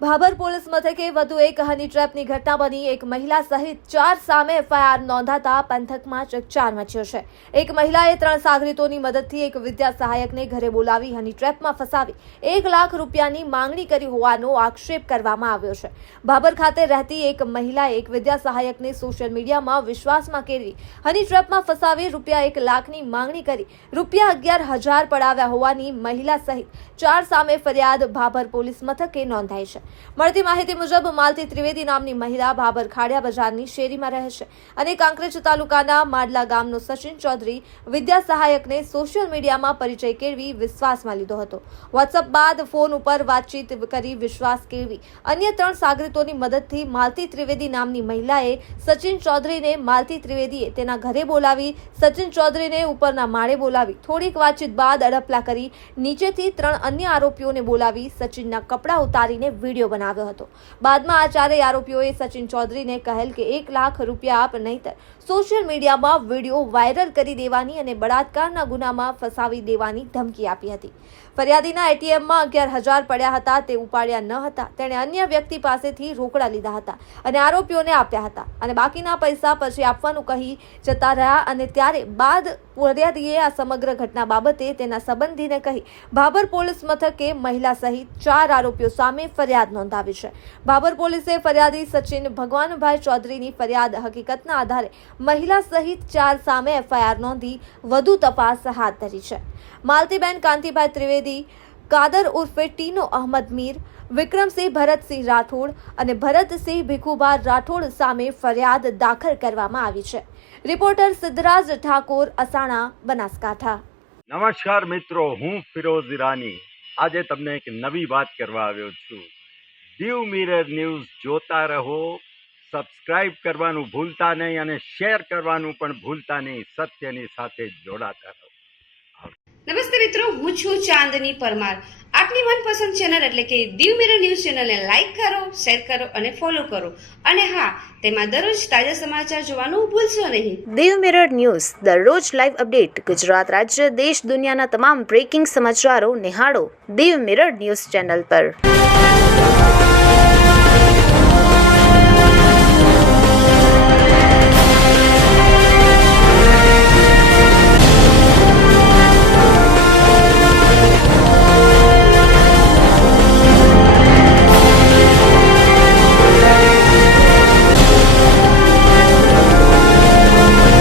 Bhabhar police મથકે વધુ એક હની ટ્રેપની ઘટના બની। એક મહિલા સહિત 4 સામે એફઆઈઆર નોંધાતા પંથકમાં ચકચાર મચ્યો છે। એક મહિલાએ 3 સાગરીતોની મદદથી એક વિદ્યા સહાયકને ઘરે બોલાવી હની ટ્રેપમાં ફસાવી 1 લાખ રૂપિયાની માંગણી કરી હોવાનો આક્ષેપ કરવામાં આવ્યો છે। ભાભર ખાતે રહેતી એક મહિલાએ એક વિદ્યા સહાયકને સોશિયલ મીડિયામાં વિશ્વાસમાં કેળવી હની ટ્રેપમાં ફસાવી રૂપિયા 1 લાખની માંગણી કરી રૂપિયા 11,000 પડાવ્યા હોવાની મહિલા સહિત 4 સામે ફરિયાદ ભાભર પોલીસ મથકે નોંધાઈ છે। મળતી માહિતી મુજબ માલતી ત્રિવેદી નામની મહિલા ભાભર ખાડિયા બજારની શેરીમાં રહે છે અને કાંકરેજ તાલુકાના માડલા ગામનો સચિન ચૌધરી વિદ્યા સહાયકને સોશિયલ મીડિયામાં પરિચય કેળવી વિશ્વાસમાં લીધો હતો। વોટ્સએપ બાદ ફોન ઉપર વાતચીત કરી વિશ્વાસ કેળવી અન્ય 3 સાગરીતોની મદદથી માલતી ત્રિવેદી નામની મહિલાએ સચિન ચૌધરીને માલતી ત્રિવેદીએ તેના ઘરે બોલાવી સચિન ચૌધરીને ઉપરના માળે બોલાવી થોડીક વાતચીત બાદ અડપલા કરી નીચેથી 3 અન્ય આરોપીઓને બોલાવી સચિનના કપડાં ઉતારીને વિડીયો બનાવ્યો હતો। બાદમાં આ ચારેય આરોપીઓએ સચિન ચૌધરીને કહેલ કે 1 લાખ રૂપિયા આપ નહીંતર સોશિયલ મીડિયામાં વિડીયો વાયરલ કરી દેવાની અને બળાત્કારના ગુનામાં ફસાવી દેવાની ધમકી આપી હતી। ફરિયાદીના એટીએમમાં 11,000 પડ્યા હતા તે ઉપાડ્યા ન હતા। તેણે અન્ય વ્યક્તિ પાસેથી રોકડા લીધા હતા અને આરોપીઓને આપ્યા હતા અને બાકીના પૈસા પછી આપવાનું કહી જતા રહ્યા અને ત્યારે બાદ ફરિયાદીએ આ સમગ્ર ઘટના બાબતે તેના સંબંધીને કહી ભાભર પોલીસ મથકે મહિલા સહિત 4 આરોપીઓ સામે ફરિયાદ નોંધાવી છે। ભાભર પોલીસે ફરિયાદી સચિન ભગવાનભાઈ ચૌધરીની ફરિયાદ હકીકતના આધારે મહિલા સહિત 4 સામે એફઆઈઆર નોંધી વધુ તપાસ હાથ ધરી છે। માલતીબેન કાંતિભાઈ ત્રિવેદી, કાદર ઉર્ફે ટીનો અહમદ મીર, વિક્રમસિંહ ભરતસિંહ રાઠોડ અને ભરતસિંહ ભીખુભા રાઠોડ સામે ફરિયાદ દાખલ કરવામાં આવી છે। રિપોર્ટર સિદ્ધરાજ ઠાકોર, અસાણા, બનાસકાંઠા। નમસ્કાર મિત્રો, હું ફિરોઝ ઈરાની આજે તમને એક નવી વાત કરવા આવ્યો છું। દીવ મિરર ન્યૂઝ જોતા રહો, સબસ્ક્રાઇબ કરવાનું ભૂલતા નહીં અને શેર કરવાનું પણ ભૂલતા નહીં। સત્યની સાથે જોડાતા રહો। નમસ્તે મિત્રો, હું છું ચાંદની પરમાર। આપની મનપસંદ ચેનલ એટલે કે દીવ મિરર ન્યૂઝ ચેનલને લાઈક કરો, શેર કરો અને ફોલો કરો અને હા, તેમાં દરરોજ તાજા સમાચાર જોવાનું ભૂલશો નહીં। દીવ મિરર ન્યૂઝ દરરોજ લાઈવ અપડેટ ગુજરાત રાજ્ય, દેશ, દુનિયાના તમામ બ્રેકિંગ સમાચારો નિહાળો દીવ મિરર ન્યૂઝ ચેનલ પર।